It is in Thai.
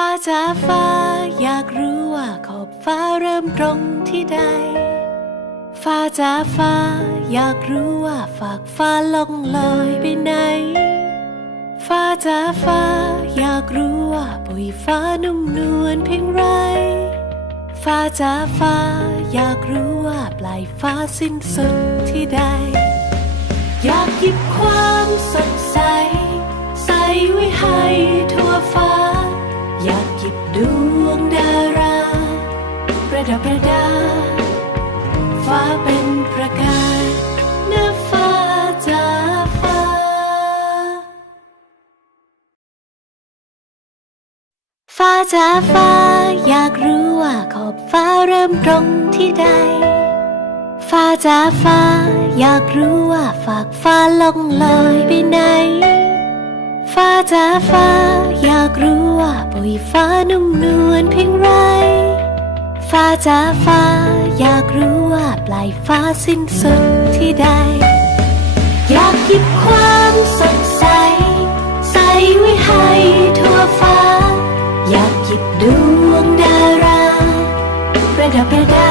ฟ้าจ้าฟ้า อยากรู้ว่าขอบฟ้าเริ่มตรงที่ใด ฟ้าจ้าฟ้า อยากรู้ว่าฝากฟ้าล่องลอยไปไหน ฟ้าจ้าฟ้า อยากรู้ว่าปุยฟ้านุ่มนวลเพียงไร ฟ้าจ้าฟ้า อยากรู้ว่าปลายฟ้าสิ้นสุดที่ใด อยากหยิบควา ยิบดวงดารา ประดับประดา ฟ้าเป็นประกายเนื้อฟ้าจ้าฟ้า ฟ้าจ้าฟ้า อยากรู้ว่าขอบฟ้าเริ่มตรงที่ใด ฟ้าจ้าฟ้า อยากรู้ว่าฝากฟ้าล่องลอยไปไหน ฟ้าจ้าฟ้า อยากรู้ ว่าปุยฟ้านุ่มนวลเพียงไร ฟ้าจะฟ้าอยากรู้ว่าปลายฟ้าสิ้นสุดที่ใด อยากหยิบความสดใส ใสไว้ให้ทั่วฟ้า อยากหยิบดวงดารา ประดับประดา